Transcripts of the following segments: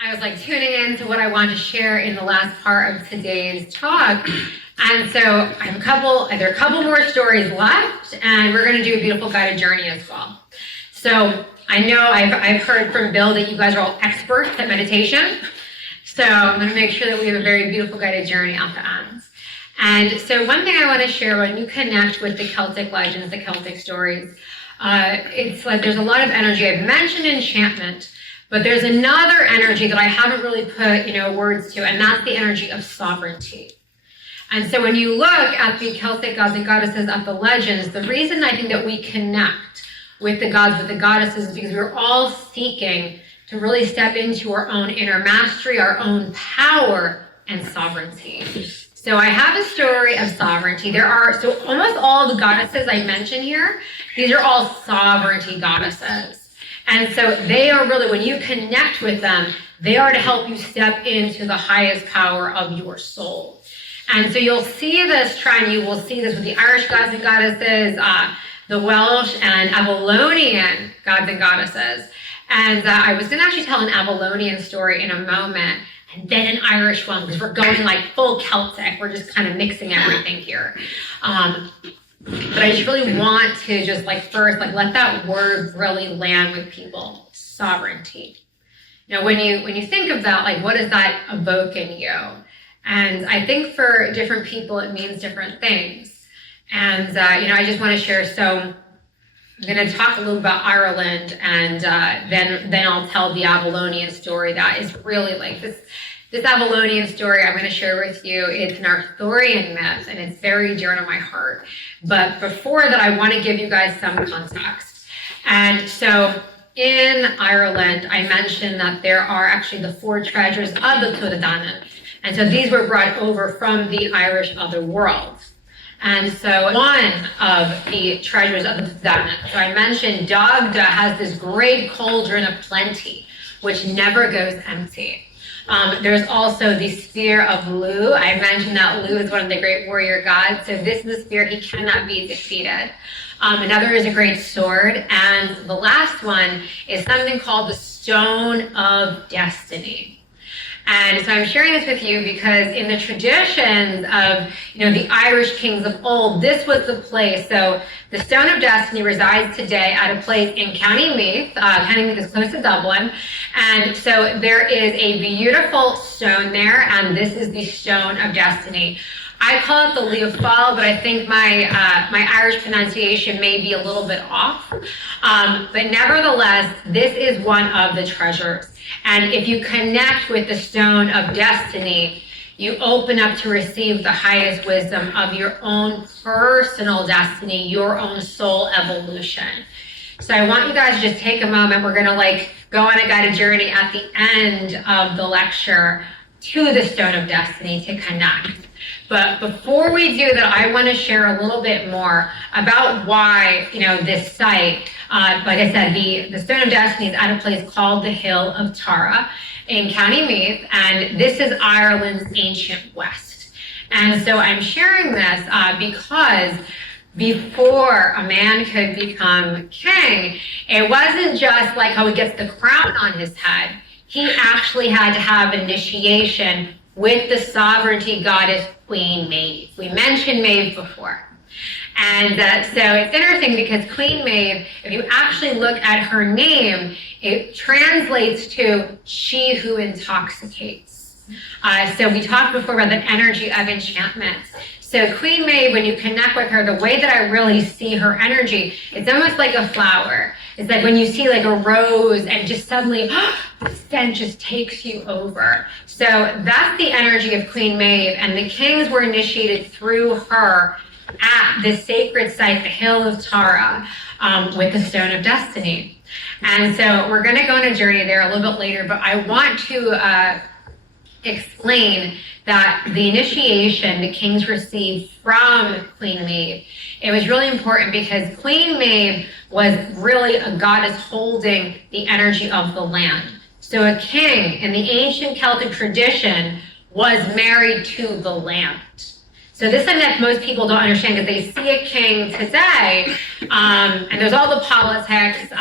I was like tuning in to what I wanted to share in the last part of today's talk. And so I have there are a couple more stories left, and we're going to do a beautiful guided journey as well. So I know I've heard from Bill that you guys are all experts at meditation. So I'm going to make sure that we have a very beautiful guided journey out the ends. And so one thing I want to share, when you connect with the Celtic legends, the Celtic stories, it's like there's a lot of energy. I've mentioned enchantment, but there's another energy that I haven't really put, words to, and that's the energy of sovereignty. And so when you look at the Celtic gods and goddesses, at the legends, the reason I think that we connect with the gods, with the goddesses, is because we're all seeking to really step into our own inner mastery, our own power and sovereignty. So I have a story of sovereignty. So almost all the goddesses I mentioned here, these are all sovereignty goddesses. And so they are really, when you connect with them, they are to help you step into the highest power of your soul. And so you'll see this trend, you will see this with the Irish gods and goddesses, the Welsh and Avalonian gods and goddesses. And I was going to actually tell an Avalonian story in a moment, and then an Irish one, because we're going like full Celtic. We're just kind of mixing everything here. But I just really want to just first let that word really land with people. Sovereignty. When you think of that, what does that evoke in you? And I think for different people it means different things. And I just want to share. So I'm going to talk a little about Ireland, and then I'll tell the Avalonian story that is really this Avalonian story I'm going to share with you. It's an Arthurian myth, and it's very dear to my heart. But before that, I want to give you guys some context. And so in Ireland, I mentioned that there are actually the 4 treasures of the Codadana. And so these were brought over from the Irish otherworld. And so one of the treasures of the Codadana, so I mentioned Dagda has this great cauldron of plenty, which never goes empty. There's also the spear of Lu. I mentioned that Lu is one of the great warrior gods. So this is the spear, he cannot be defeated. Another is a great sword. And the last one is something called the Stone of Destiny. And so I'm sharing this with you because in the traditions of, the Irish kings of old, this was the place. So the Stone of Destiny resides today at a place in County Meath. County Meath is close to Dublin. And so there is a beautiful stone there, and this is the Stone of Destiny. I call it the Leofal, but I think my Irish pronunciation may be a little bit off. But nevertheless, this is one of the treasures. And if you connect with the Stone of Destiny, you open up to receive the highest wisdom of your own personal destiny, your own soul evolution. So I want you guys to just take a moment. We're going to go on a guided journey at the end of the lecture to the Stone of Destiny to connect. But before we do that, I want to share a little bit more about why, this site, like I said, the Stone of Destiny is at a place called the Hill of Tara in County Meath, and this is Ireland's ancient West. And so I'm sharing this because before a man could become king, it wasn't just like how he gets the crown on his head. He actually had to have initiation with the sovereignty goddess Queen Maeve. We mentioned Maeve before. And so it's interesting because Queen Maeve, if you actually look at her name, it translates to she who intoxicates. So we talked before about the energy of enchantment. So Queen Maeve, when you connect with her, the way that I really see her energy, it's almost like a flower. It's like when you see a rose and just suddenly the scent just takes you over. So that's the energy of Queen Maeve, and the kings were initiated through her at the sacred site, the Hill of Tara, with the Stone of Destiny. And so we're going to go on a journey there a little bit later, but I want to explain that the initiation the kings received from Queen Maeve, it was really important because Queen Maeve was really a goddess holding the energy of the land. So a king in the ancient Celtic tradition was married to the land. So this is something that most people don't understand because they see a king today, and there's all the politics,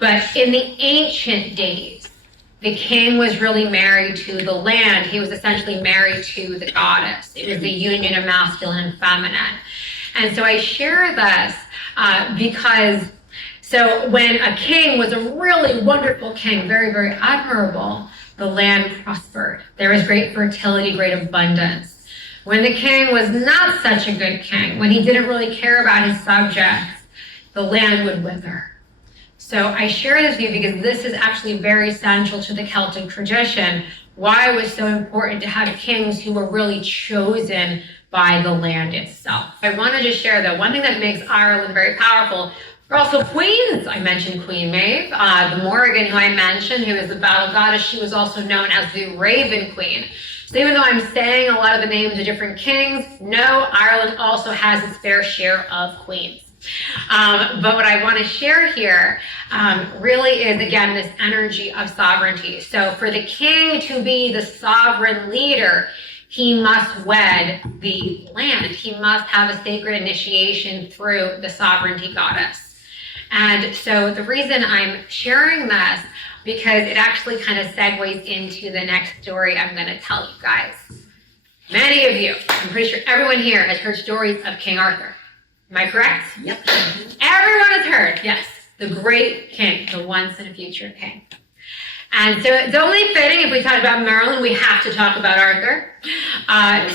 but in the ancient days, the king was really married to the land. He was essentially married to the goddess. It was the union of masculine and feminine. And so I share this because, so when a king was a really wonderful king, very, very admirable, the land prospered. There was great fertility, great abundance. When the king was not such a good king, when he didn't really care about his subjects, the land would wither. So I share this with you because this is actually very central to the Celtic tradition, why it was so important to have kings who were really chosen by the land itself. I want to just share that one thing that makes Ireland very powerful are also queens. I mentioned Queen Maeve, the Morrigan who I mentioned, who is the battle goddess. She was also known as the Raven Queen. So even though I'm saying a lot of the names of different kings, no, Ireland also has its fair share of queens. But what I want to share here really is, again, this energy of sovereignty. So for the king to be the sovereign leader, he must wed the land. He must have a sacred initiation through the sovereignty goddess. And so the reason I'm sharing this, because it actually kind of segues into the next story I'm going to tell you guys. Many of you, I'm pretty sure everyone here has heard stories of King Arthur. Am I correct? Yep. Everyone has heard, yes, the great king, the once in a future king. And so it's only fitting if we talk about Merlin, we have to talk about Arthur. But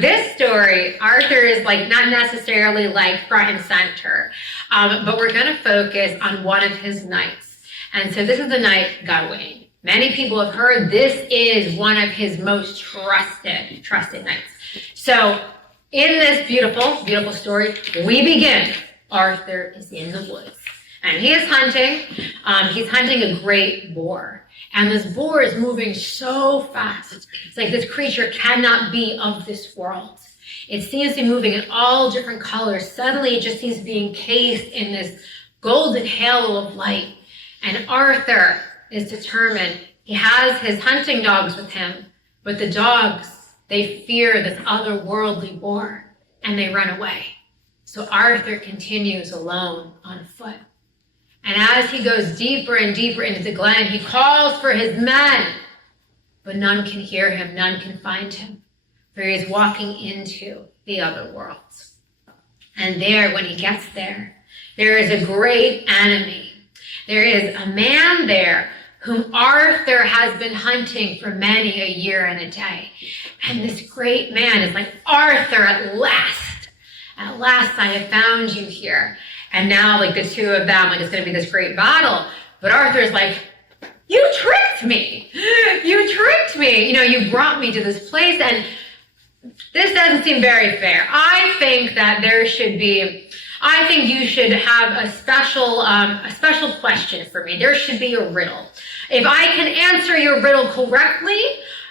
this story, Arthur is like not necessarily like front and center, but we're going to focus on one of his knights. And so this is the knight Gawain. Many people have heard this is one of his most trusted knights. So in this beautiful, beautiful story, we begin. Arthur is in the woods and he is hunting. He's hunting a great boar. And this boar is moving so fast. It's like this creature cannot be of this world. It seems to be moving in all different colors. Suddenly it just seems to be encased in this golden halo of light. And Arthur is determined. He has his hunting dogs with him, but the dogs, they fear this otherworldly boar and they run away. So Arthur continues alone on foot. And as he goes deeper and deeper into the glen, he calls for his men, but none can hear him, none can find him, for he is walking into the other worlds. And there, when he gets there, there is a great enemy. There is a man there whom Arthur has been hunting for many a year and a day. And this great man is like, Arthur, at last I have found you here. And now, like, the two of them, like, it's going to be this great battle. But Arthur's like, you tricked me. You tricked me. You know, you brought me to this place. And this doesn't seem very fair. I think that I think you should have a special question for me. There should be a riddle. If I can answer your riddle correctly,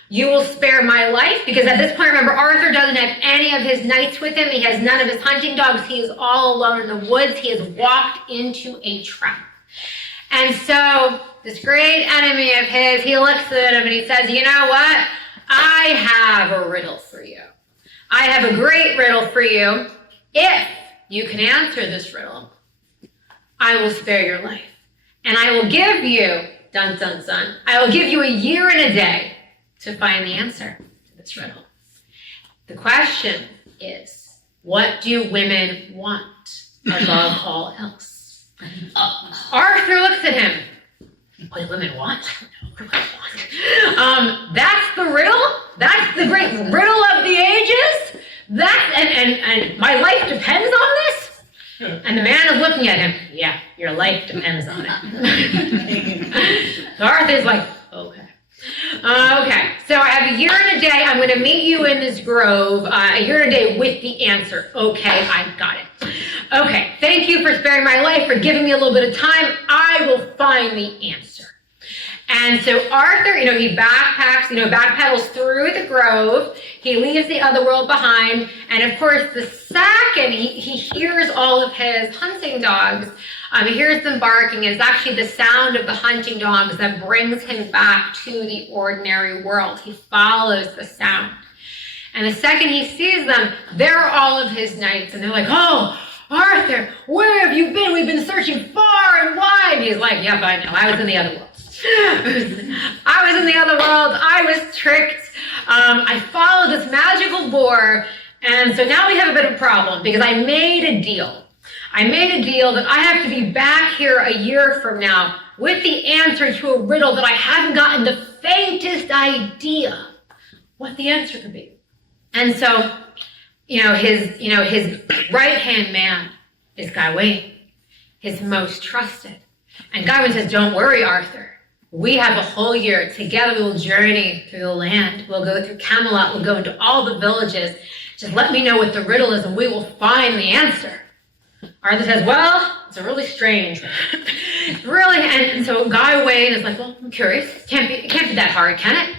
you will spare my life, because at this point, remember, Arthur doesn't have any of his knights with him. He has none of his hunting dogs. He is all alone in the woods. He has walked into a trap. And so this great enemy of his, he looks at him and he says, you know what? I have a riddle for you. I have a great riddle for you. If you can answer this riddle, I will spare your life. And I will give you, dun dun dun, I will give you a year and a day to find the answer to this riddle. The question is, what do women want above all else? Arthur looks at him. What do women want? That's the riddle? That's the great riddle of the ages? And my life depends on this? And the man is looking at him. Yeah, your life depends on it. So Arthur's like, okay. Okay, so I have a year and a day. I'm going to meet you in this grove, a year and a day with the answer. Okay, I got it. Okay, thank you for sparing my life, for giving me a little bit of time. I will find the answer. And so Arthur, he backpedals through the grove. He leaves the other world behind. And of course, the second he hears all of his hunting dogs, he hears them barking, and it's actually the sound of the hunting dogs that brings him back to the ordinary world. He follows the sound. And the second he sees them, there are all of his knights, and they're like, oh, Arthur, where have you been? We've been searching far and wide. He's like, yep, I know. I was in the other world. I was in the other world. I was tricked. I followed this magical boar. And so now we have a bit of a problem because I made a deal. I made a deal that I have to be back here a year from now with the answer to a riddle that I haven't gotten the faintest idea what the answer could be. And so, his right-hand man is Gawain, his most trusted. And Gawain says, don't worry, Arthur. We have a whole year. Together we will journey through the land. We'll go through Camelot. We'll go into all the villages. Just let me know what the riddle is and we will find the answer. Arthur says, well, it's a really strange one. Really, and so Gawain is like, well, I'm curious. It can't be that hard, can it?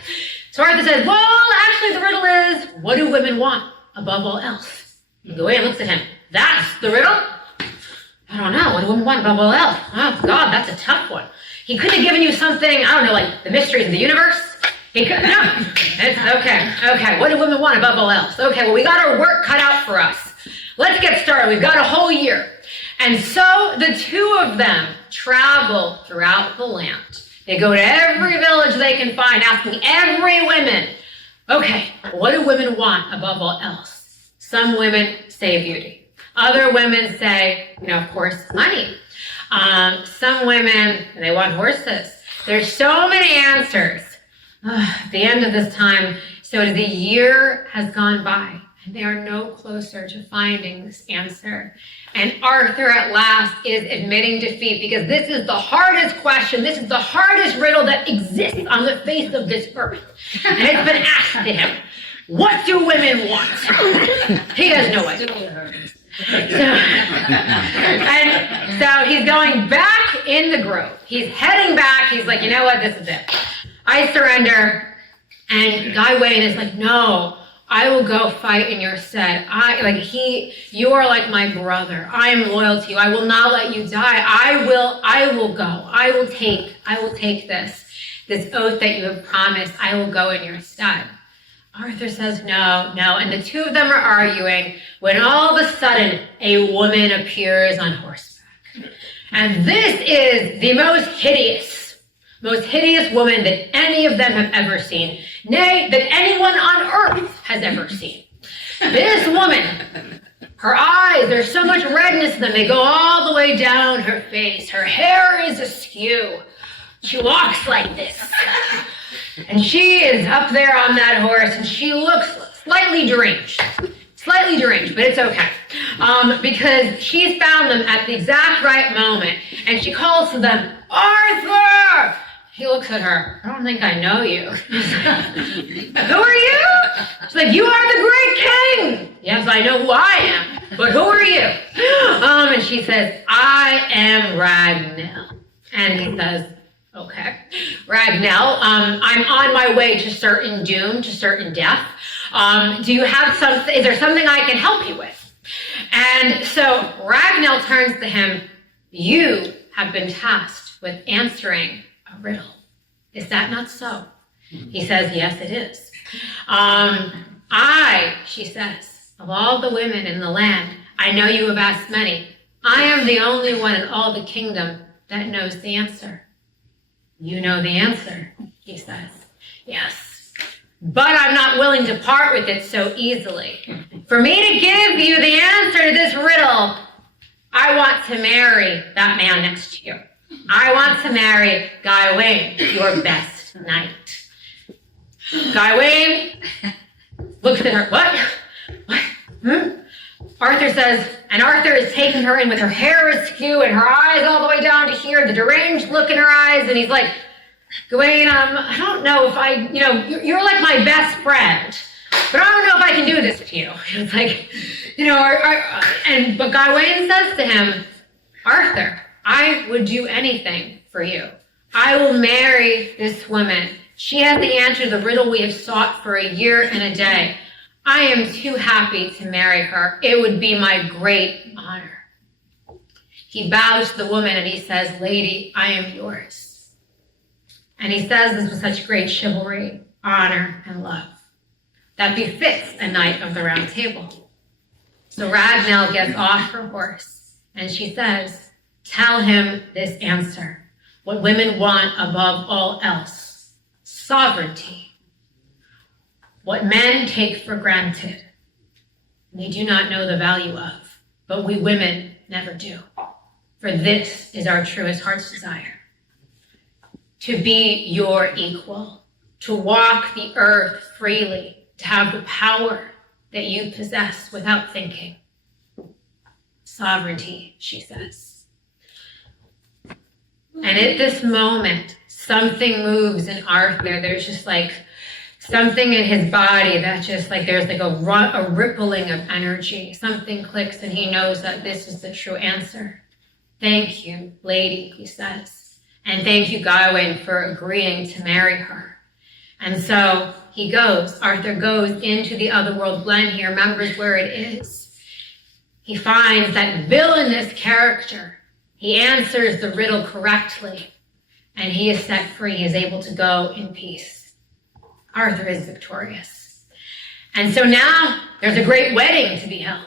So Arthur says, well, actually the riddle is, what do women want above all else? And Gawain looks at him. That's the riddle? I don't know. What do women want above all else? Oh, God, that's a tough one. He couldn't have given you something, I don't know, like the mysteries of the universe? He could, no. It's, okay. What do women want above all else? Okay, well, we got our work cut out for us. Let's get started. We've got a whole year. And so the two of them travel throughout the land. They go to every village they can find, asking every woman, okay, what do women want above all else? Some women say beauty. Other women say, of course, money. Some women, they want horses. There's so many answers. At the end of this time, so the year has gone by, and they are no closer to finding this answer. And Arthur at last is admitting defeat because this is the hardest question. This is the hardest riddle that exists on the face of this earth. And it's been asked to him, what do women want? He has no idea. And so he's going back in the grove. He's heading back. He's like, you know what? This is it. I surrender. And Gawain is like, no, I will go fight in your stead. You are like my brother. I am loyal to you. I will not let you die. I will go. I will take this oath that you have promised. I will go in your stead. Arthur says, no. And the two of them are arguing when all of a sudden a woman appears on horseback. And this is the most hideous woman that any of them have ever seen. Nay, that anyone on earth has ever seen. This woman, her eyes, there's so much redness in them. They go all the way down her face. Her hair is askew. She walks like this. And she is up there on that horse, and she looks slightly deranged, but it's okay. Because she's found them at the exact right moment, and she calls to them, Arthur! He looks at her, I don't think I know you. Who are you? She's like, you are the great king. Yes, I know who I am, but who are you? And she says, I am Ragnell. And he says, okay, Ragnell, I'm on my way to certain doom, to certain death. Do you have something, is there something I can help you with? And so Ragnell turns to him, you have been tasked with answering a riddle. Is that not so? He says, yes, it is. She says, of all the women in the land, I know you have asked many. I am the only one in all the kingdom that knows the answer. You know the answer, he says. Yes, but I'm not willing to part with it so easily. For me to give you the answer to this riddle, I want to marry that man next to you. I want to marry Gawain, your best knight. Gawain looks at her, what? Arthur says, and Arthur is taking her in with her hair askew and her eyes all the way down to here, the deranged look in her eyes, and he's like, Gawain, I don't know if you're like my best friend, but I don't know if I can do this with you. It's like, but Gawain says to him, Arthur, I would do anything for you. I will marry this woman. She has the answer to the riddle we have sought for a year and a day. I am too happy to marry her. It would be my great honor. He bows to the woman and he says, lady, I am yours. And he says this with such great chivalry, honor, and love that befits a knight of the Round Table. So Ragnell gets off her horse and she says, tell him this answer. what women want above all else, sovereignty. What men take for granted, they do not know the value of, but we women never do. For this is our truest heart's desire. To be your equal, to walk the earth freely, to have the power that you possess without thinking. Sovereignty, she says. And at this moment, something moves in Arthur. There's just like something in his body that's just like, there's like a rippling of energy. Something clicks and he knows that this is the true answer. Thank you, lady, he says. And thank you, Gawain, for agreeing to marry her. And so he goes, Arthur goes into the otherworld glen. He remembers where it is. He finds that villainous character. He answers the riddle correctly, and he is set free. He is able to go in peace. Arthur is victorious. And so now there's a great wedding to be held.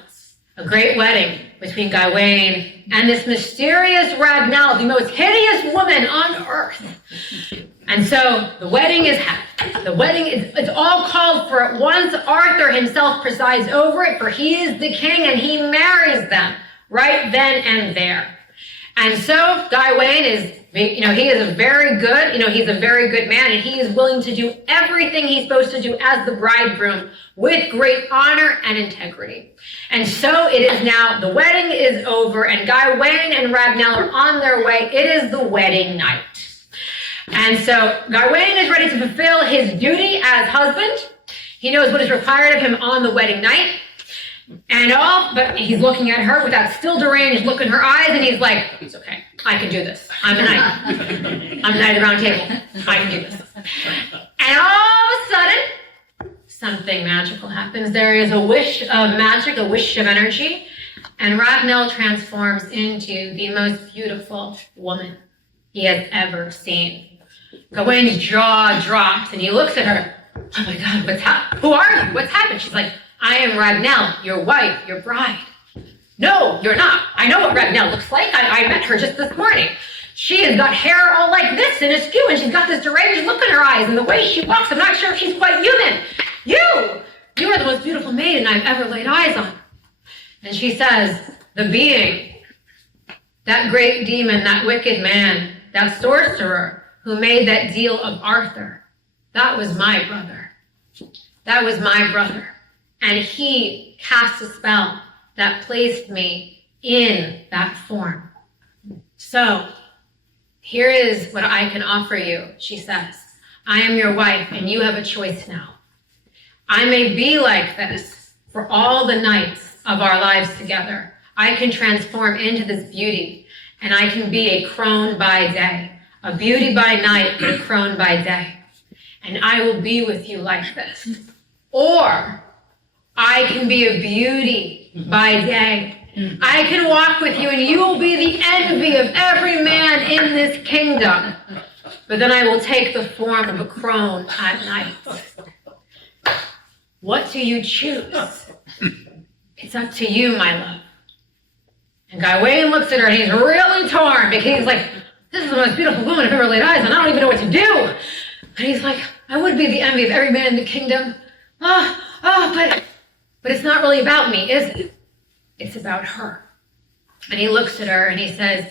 A great wedding between Gawain and this mysterious Ragnell, the most hideous woman on earth. And so the wedding is had. The wedding it's all called for at once. Arthur himself presides over it, for he is the king, and he marries them right then and there. And so Gawain is, he is a very good, he's a very good man, and he is willing to do everything he's supposed to do as the bridegroom with great honor and integrity. And so it is now, the wedding is over, and Gawain and Ragnell are on their way. It is the wedding night. And so Gawain is ready to fulfill his duty as husband. He knows what is required of him on the wedding night. But he's looking at her with that still deranged look in her eyes, and he's like, it's okay, I can do this. I'm a knight. I'm a knight of the round table. I can do this. And all of a sudden, something magical happens. There is a wish of magic, a wish of energy, and Ragnell transforms into the most beautiful woman he has ever seen. Gawain's jaw drops, and he looks at her. Oh my God, who are you? What's happened? She's like, I am Ragnell, your wife, your bride. No, you're not. I know what Ragnell looks like. I met her just this morning. She has got hair all like this and askew, and she's got this deranged look in her eyes, and the way she walks, I'm not sure if she's quite human. You are the most beautiful maiden I've ever laid eyes on. And she says, the being, that great demon, that wicked man, that sorcerer who made that deal of Arthur, that was my brother. That was my brother. And he cast a spell that placed me in that form. So here is what I can offer you, she says. I am your wife, and you have a choice now. I may be like this for all the nights of our lives together. I can transform into this beauty, and I can be a crone by day, a beauty by night, but a crone by day. And I will be with you like this. Or I can be a beauty by day. I can walk with you, and you will be the envy of every man in this kingdom. But then I will take the form of a crone at night. What do you choose? It's up to you, my love. And Gawain looks at her, and he's really torn, because he's like, this is the most beautiful woman I've ever laid eyes on. I don't even know what to do. And he's like, I would be the envy of every man in the kingdom. But it's not really about me, is it? It's about her. And he looks at her and he says,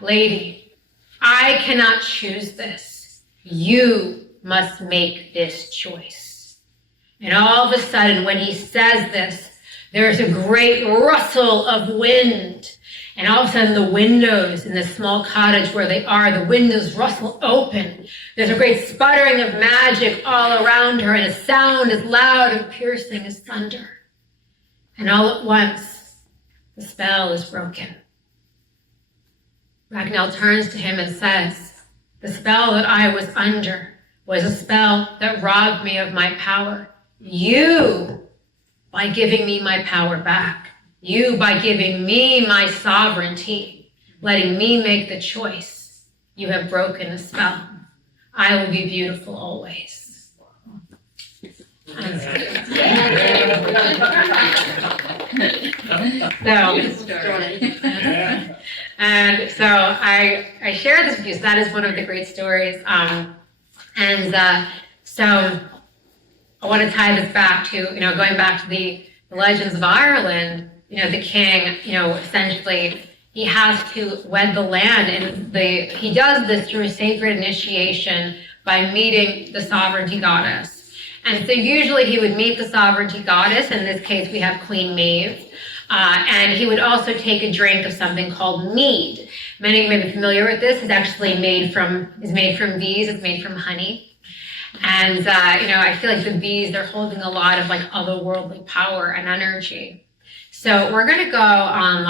lady, I cannot choose this. You must make this choice. And all of a sudden, when he says this, there's a great rustle of wind. And all of a sudden, the windows in this small cottage where they are, the windows rustle open. There's a great sputtering of magic all around her, and a sound as loud and piercing as thunder. And all at once, the spell is broken. Ragnell turns to him and says, the spell that I was under was a spell that robbed me of my power. You, by giving me my power back. You, by giving me my sovereignty, letting me make the choice. You have broken the spell. I will be beautiful always. And so I share this because that is one of the great stories. So I want to tie this back to, going back to the legends of Ireland. The king, essentially, he has to wed the land, and he does this through a sacred initiation by meeting the sovereignty goddess. And so usually he would meet the sovereignty goddess. In this case, we have Queen Maeve. And he would also take a drink of something called mead. Many of you may be familiar with this. It's actually made from bees. It's made from honey. And, I feel like the bees, they're holding a lot of otherworldly power and energy. So we're going to go on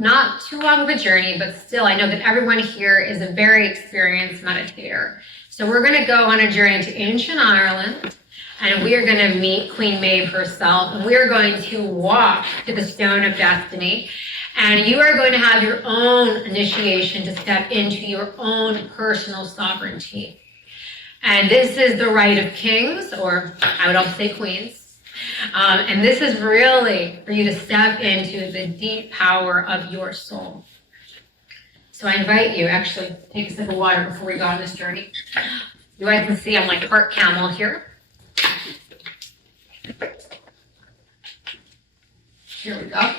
not too long of a journey, but still I know that everyone here is a very experienced meditator. So we're going to go on a journey to ancient Ireland, and we are going to meet Queen Maeve herself, and we are going to walk to the Stone of Destiny, and you are going to have your own initiation to step into your own personal sovereignty. And this is the right of kings, or I would also say queens. And this is really for you to step into the deep power of your soul. So I invite you, actually, take a sip of water before we go on this journey. You guys can see I'm like part camel here. Here we go.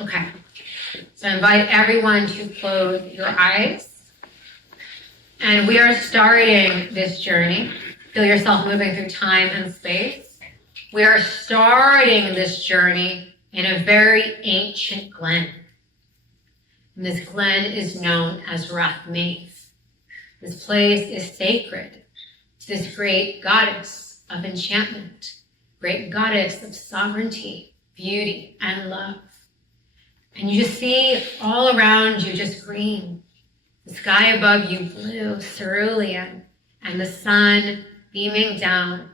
Okay. So I invite everyone to close your eyes. And we are starting this journey. Feel yourself moving through time and space. We are starting this journey in a very ancient glen. And this glen is known as Rath Maeve. This place is sacred to this great goddess of enchantment, great goddess of sovereignty, beauty, and love. And you just see all around you just green. The sky above you blue, cerulean, and the sun beaming down.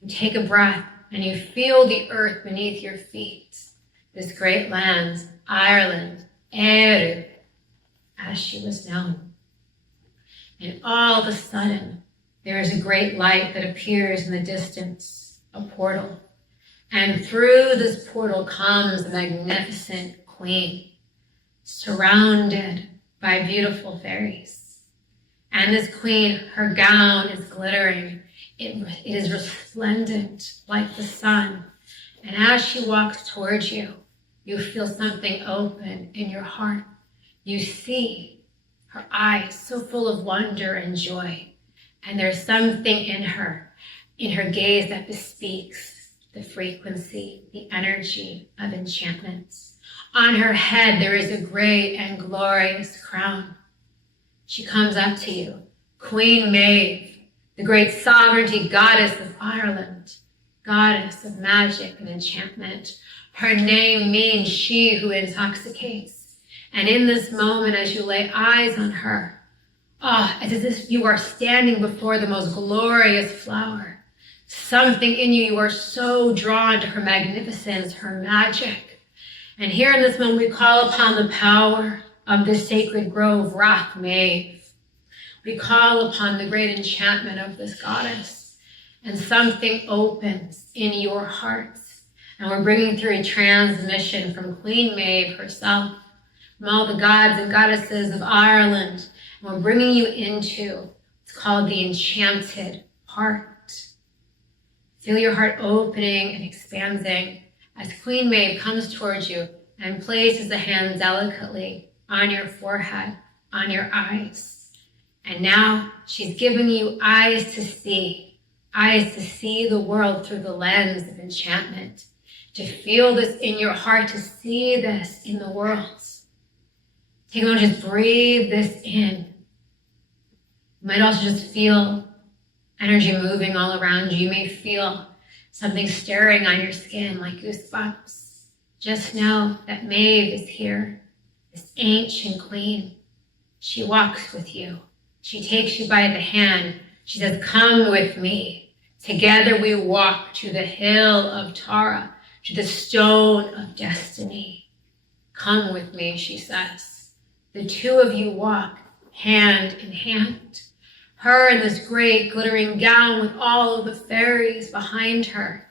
You take a breath and you feel the earth beneath your feet. This great land, Ireland, Éire, as she was known. And all of a sudden, there is a great light that appears in the distance, a portal. And through this portal comes a magnificent queen, surrounded by beautiful fairies. And this queen, her gown is glittering. It is resplendent like the sun. And as she walks towards you, you feel something open in your heart. You see her eyes so full of wonder and joy. And there's something in her gaze that bespeaks the frequency, the energy of enchantment. On her head, there is a great and glorious crown. She comes up to you, Queen Maeve, the great sovereignty goddess of Ireland, goddess of magic and enchantment. Her name means she who intoxicates. And in this moment, as you lay eyes on her, it's as if you are standing before the most glorious flower. Something in you are so drawn to her magnificence, her magic. And here in this moment, we call upon the power of this sacred grove, Rath Maeve. We call upon the great enchantment of this goddess, and something opens in your hearts. And we're bringing through a transmission from Queen Maeve herself, from all the gods and goddesses of Ireland. And we're bringing you into what's called the enchanted heart. Feel your heart opening and expanding as Queen Maeve comes towards you and places a hand delicately on your forehead, on your eyes. And now she's giving you eyes to see the world through the lens of enchantment, to feel this in your heart, to see this in the world. Take a moment, just breathe this in. You might also just feel energy moving all around you. You may feel something stirring on your skin like goosebumps. Just know that Maeve is here. This ancient queen, she walks with you. She takes you by the hand. She says, come with me. Together we walk to the hill of Tara, to the stone of destiny. Come with me, she says. The two of you walk hand in hand. Her in this great glittering gown with all of the fairies behind her.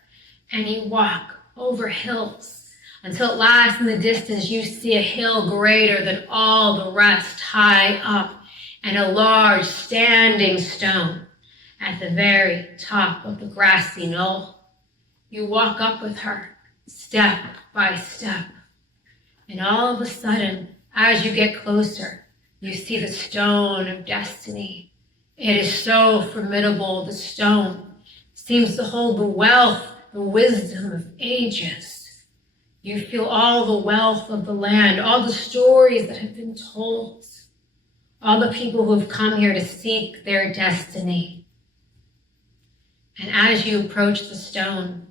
And you walk over hills, until at last in the distance you see a hill greater than all the rest high up, and a large standing stone at the very top of the grassy knoll. You walk up with her, step by step, and all of a sudden, as you get closer, you see the stone of destiny. It is so formidable, the stone seems to hold the wealth, the wisdom of ages. You feel all the wealth of the land, all the stories that have been told, all the people who have come here to seek their destiny. And as you approach the stone,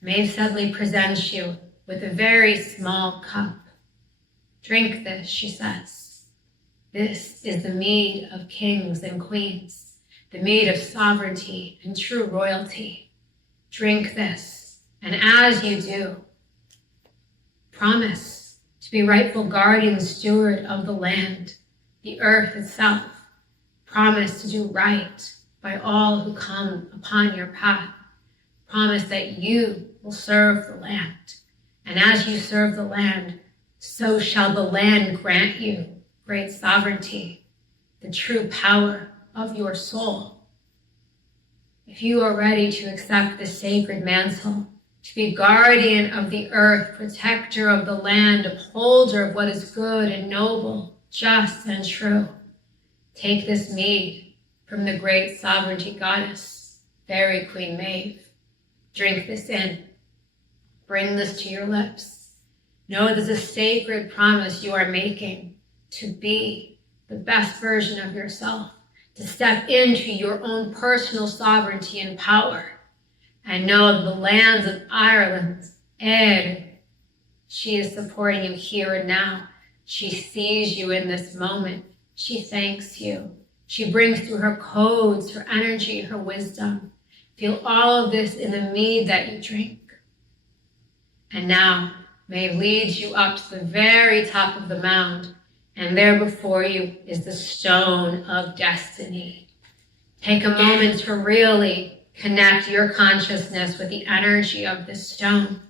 Maeve suddenly presents you with a very small cup. Drink this, she says. This is the mead of kings and queens, the mead of sovereignty and true royalty. Drink this, and as you do, promise to be rightful guardian steward of the land, the earth itself. Promise to do right by all who come upon your path. Promise that you will serve the land. And as you serve the land, so shall the land grant you great sovereignty, the true power of your soul. If you are ready to accept the sacred mantle, to be guardian of the earth, protector of the land, upholder of what is good and noble, just and true, take this mead from the great sovereignty goddess, Fairy Queen Maeve. Drink this in. Bring this to your lips. Know there's a sacred promise you are making to be the best version of yourself, to step into your own personal sovereignty and power. And know the lands of Ireland, and she is supporting you here and now. She sees you in this moment. She thanks you. She brings through her codes, her energy, her wisdom. Feel all of this in the mead that you drink. And now, Maeve leads you up to the very top of the mound, and there before you is the stone of destiny. Take a moment to really connect your consciousness with the energy of this stone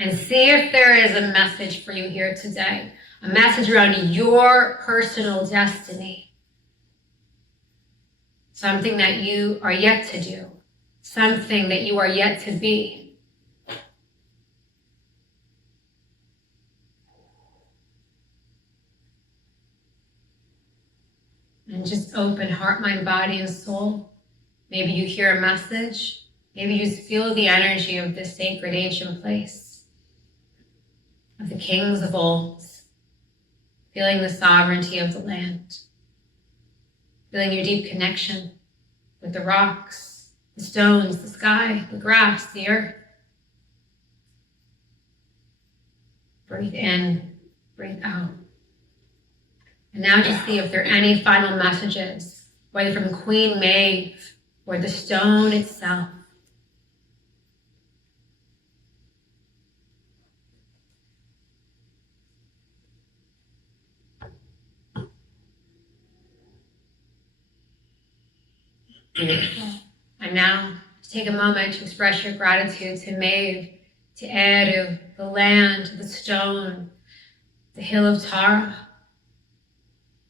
and see if there is a message for you here today, a message around your personal destiny, something that you are yet to do, something that you are yet to be. And just open heart, mind, body, and soul. Maybe you hear a message. Maybe you just feel the energy of this sacred ancient place, of the kings of old, feeling the sovereignty of the land, feeling your deep connection with the rocks, the stones, the sky, the grass, the earth. Breathe in, breathe out. And now just see if there are any final messages, whether from Queen Maeve or the stone itself. And now, take a moment to express your gratitude to Maeve, to Eru, the land, the stone, the hill of Tara,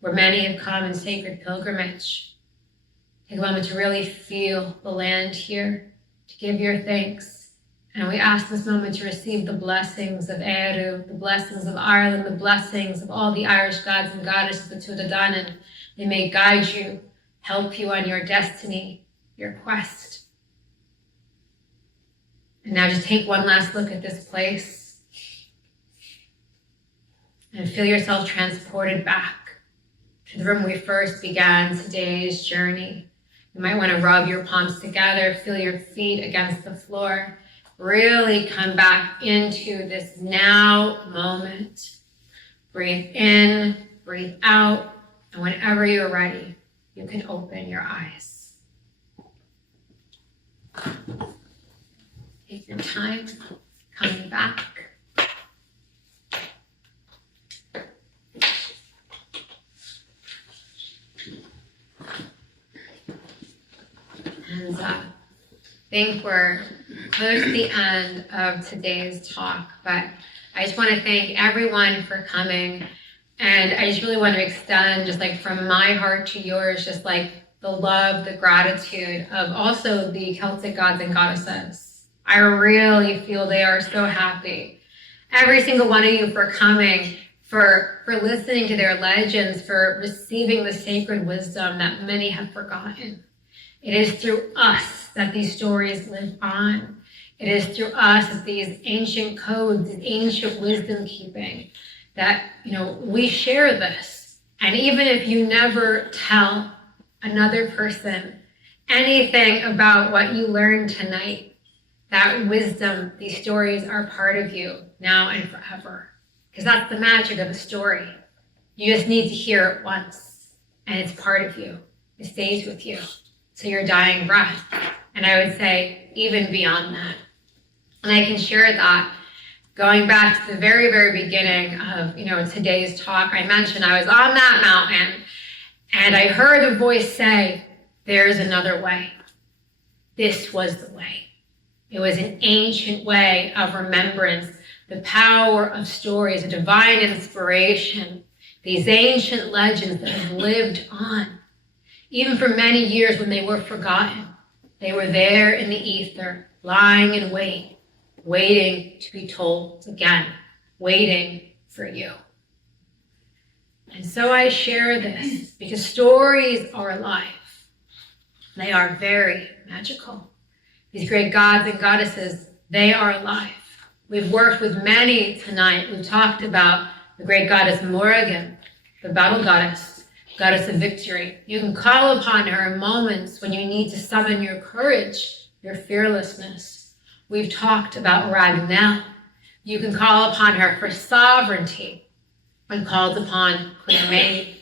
where many have come in sacred pilgrimage. Take a moment to really feel the land here, to give your thanks. And we ask this moment to receive the blessings of Eru, the blessings of Ireland, the blessings of all the Irish gods and goddesses of Tuatha. They may guide you, help you on your destiny, your quest. And now just take one last look at this place and feel yourself transported back to the room we first began today's journey. You might want to rub your palms together, feel your feet against the floor. Really come back into this now moment. Breathe in, breathe out, and whenever you're ready, you can open your eyes. Take your time coming back. And I think we're close to the end of today's talk, but I just want to thank everyone for coming. And I just really want to extend, just like from my heart to yours, just like the love, the gratitude of also the Celtic gods and goddesses. I really feel they are so happy. Every single one of you for coming, for listening to their legends, for receiving the sacred wisdom that many have forgotten. It is through us that these stories live on. It is through us that these ancient codes, this ancient wisdom keeping, that, we share this. And even if you never tell another person anything about what you learned tonight, that wisdom, these stories are part of you now and forever. Because that's the magic of a story. You just need to hear it once, and it's part of you. It stays with you to your dying breath. And I would say even beyond that. And I can share that going back to the very, very beginning of, today's talk. I mentioned I was on that mountain and I heard a voice say, "There's another way." This was the way. It was an ancient way of remembrance, the power of stories, a divine inspiration, these ancient legends that have lived on. Even for many years when they were forgotten, they were there in the ether, lying in wait, waiting to be told again, waiting for you. And so I share this because stories are alive. They are very magical. These great gods and goddesses, they are alive. We've worked with many tonight. We've talked about the great goddess Morrigan, the battle goddess, goddess of victory. You can call upon her in moments when you need to summon your courage, your fearlessness. We've talked about Ragnell. You can call upon her for sovereignty when called upon Queen Maeve.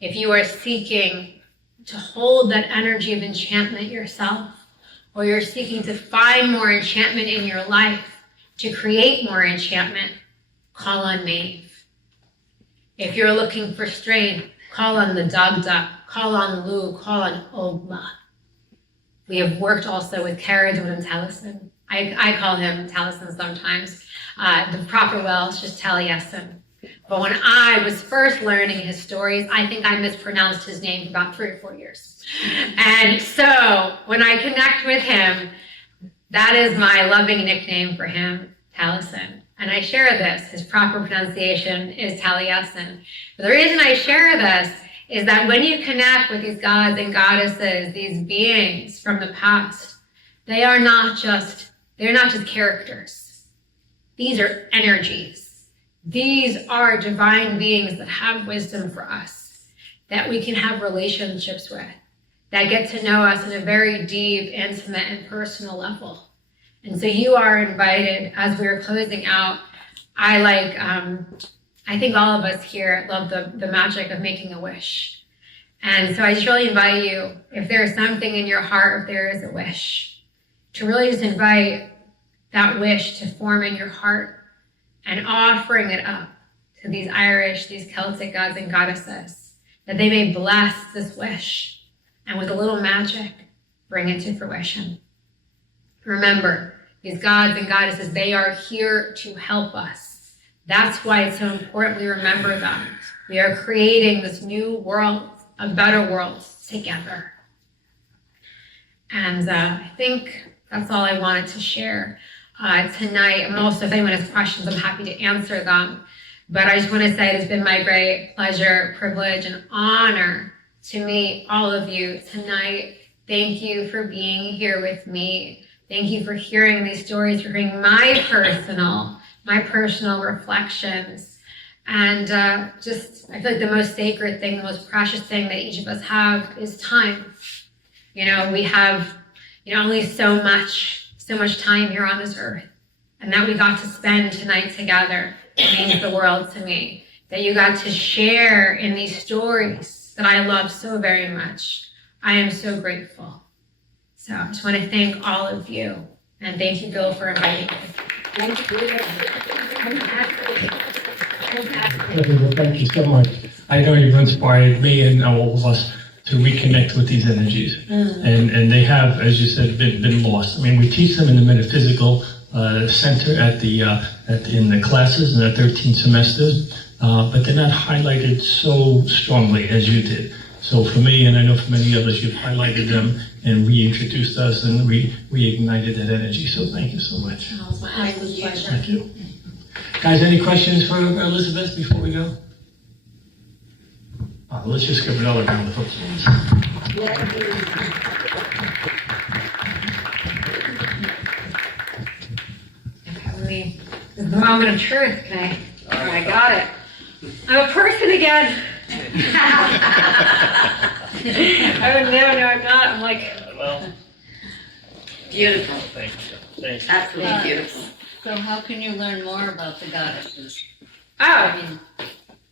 If you are seeking to hold that energy of enchantment yourself, or you're seeking to find more enchantment in your life, to create more enchantment, call on Maeve. If you're looking for strength, call on the Dagda, call on Lu, call on Ogma. We have worked also with Cailleach and Taliesin. I call him Taliesin sometimes. The proper Welsh is Taliesin. But when I was first learning his stories, I think I mispronounced his name for about 3 or 4 years. And so when I connect with him, that is my loving nickname for him, Taliesin. And I share this. His proper pronunciation is Taliesin. But the reason I share this is that when you connect with these gods and goddesses, these beings from the past, they're not just characters. These are energies. These are divine beings that have wisdom for us, that we can have relationships with, that get to know us in a very deep, intimate, and personal level. And so you are invited, as we are closing out. I think all of us here love the magic of making a wish. And so I just really invite you, if there is something in your heart, if there is a wish, to really just invite that wish to form in your heart and offering it up to these Irish, these Celtic gods and goddesses, that they may bless this wish and with a little magic, bring it to fruition. Remember, these gods and goddesses, they are here to help us. That's why it's so important we remember them. We are creating this new world, a better world together. And I think that's all I wanted to share tonight. And also, if anyone has questions, I'm happy to answer them. But I just want to say it's been my great pleasure, privilege, and honor to meet all of you tonight. Thank you for being here with me. Thank you for hearing these stories, for hearing my personal reflections. And I feel like the most sacred thing, the most precious thing that each of us have is time. We have, only so much time here on this earth. And that we got to spend tonight together means the world to me. That you got to share in these stories that I love so very much. I am so grateful. So I just want to thank all of you. And thank you, Bill, for inviting me. Thank you so much. I know you've inspired me and all of us to reconnect with these energies. And they have, as you said, been lost. I mean, we teach them in the metaphysical center in the classes in the 13 semesters, but they're not highlighted so strongly as you did. So for me, and I know for many others, you've highlighted them and reintroduced us and reignited that energy. So thank you so much. Thank you. Guys, any questions for Elizabeth before we go? Let's just give another round of applause. Okay, this is the moment of truth. Okay, I got it. I'm a person again. Oh no, I'm not. I'm like, Well, Beautiful, thank you. Thank you. absolutely beautiful. So how can you learn more about the goddesses? oh. mean,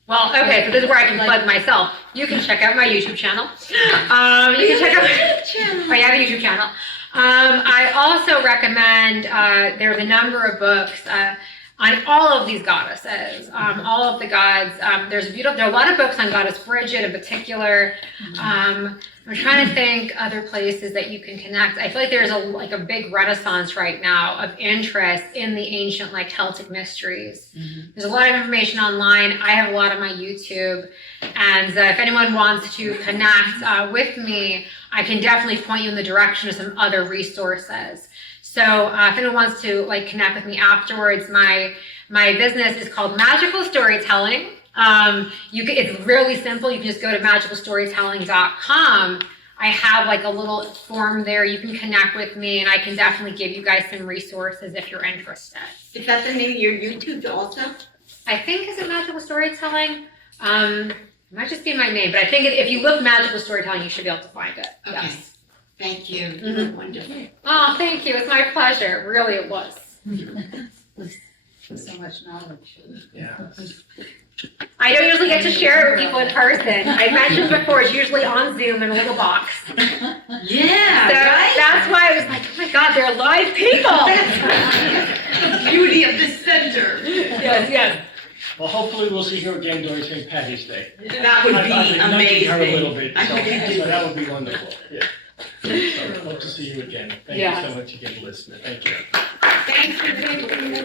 Well, okay, so this is where I can plug myself. You can check out my YouTube channel. You can check out I have a YouTube channel. I also recommend, there's a number of books on all of these goddesses, all of the gods. There are a lot of books on Goddess Brigid in particular. I'm trying to think other places that you can connect. I feel like there's a big renaissance right now of interest in the ancient Celtic mysteries. There's a lot of information online. I have a lot on my YouTube. And if anyone wants to connect with me, I can definitely point you in the direction of some other resources. So if anyone wants to connect with me afterwards, my business is called Magical Storytelling. It's really simple. You can just go to magicalstorytelling.com. I have a little form there. You can connect with me, and I can definitely give you guys some resources if you're interested. Is that the name of your YouTube also? I think, is it Magical Storytelling? It might just be my name, but I think if you look Magical Storytelling, you should be able to find it. Okay. Yes. Thank you. You were wonderful. Oh, thank you. It's my pleasure. Really, it was. so much knowledge. Yeah. I don't usually get to share it with people in person. I mentioned before, it's usually on Zoom in a little box. Yeah, So right? that's why I was like, oh my God, they're live people. The beauty of this center. Yes, yes. Well, hopefully we'll see you again during St. Patty's Day. That would I've be been nudging her a little amazing. bit, I hope you do. so that would be wonderful. Yeah. So, hope to see you again. Thank Yeah. you so much again, Liz. Thank you. Thanks for being here.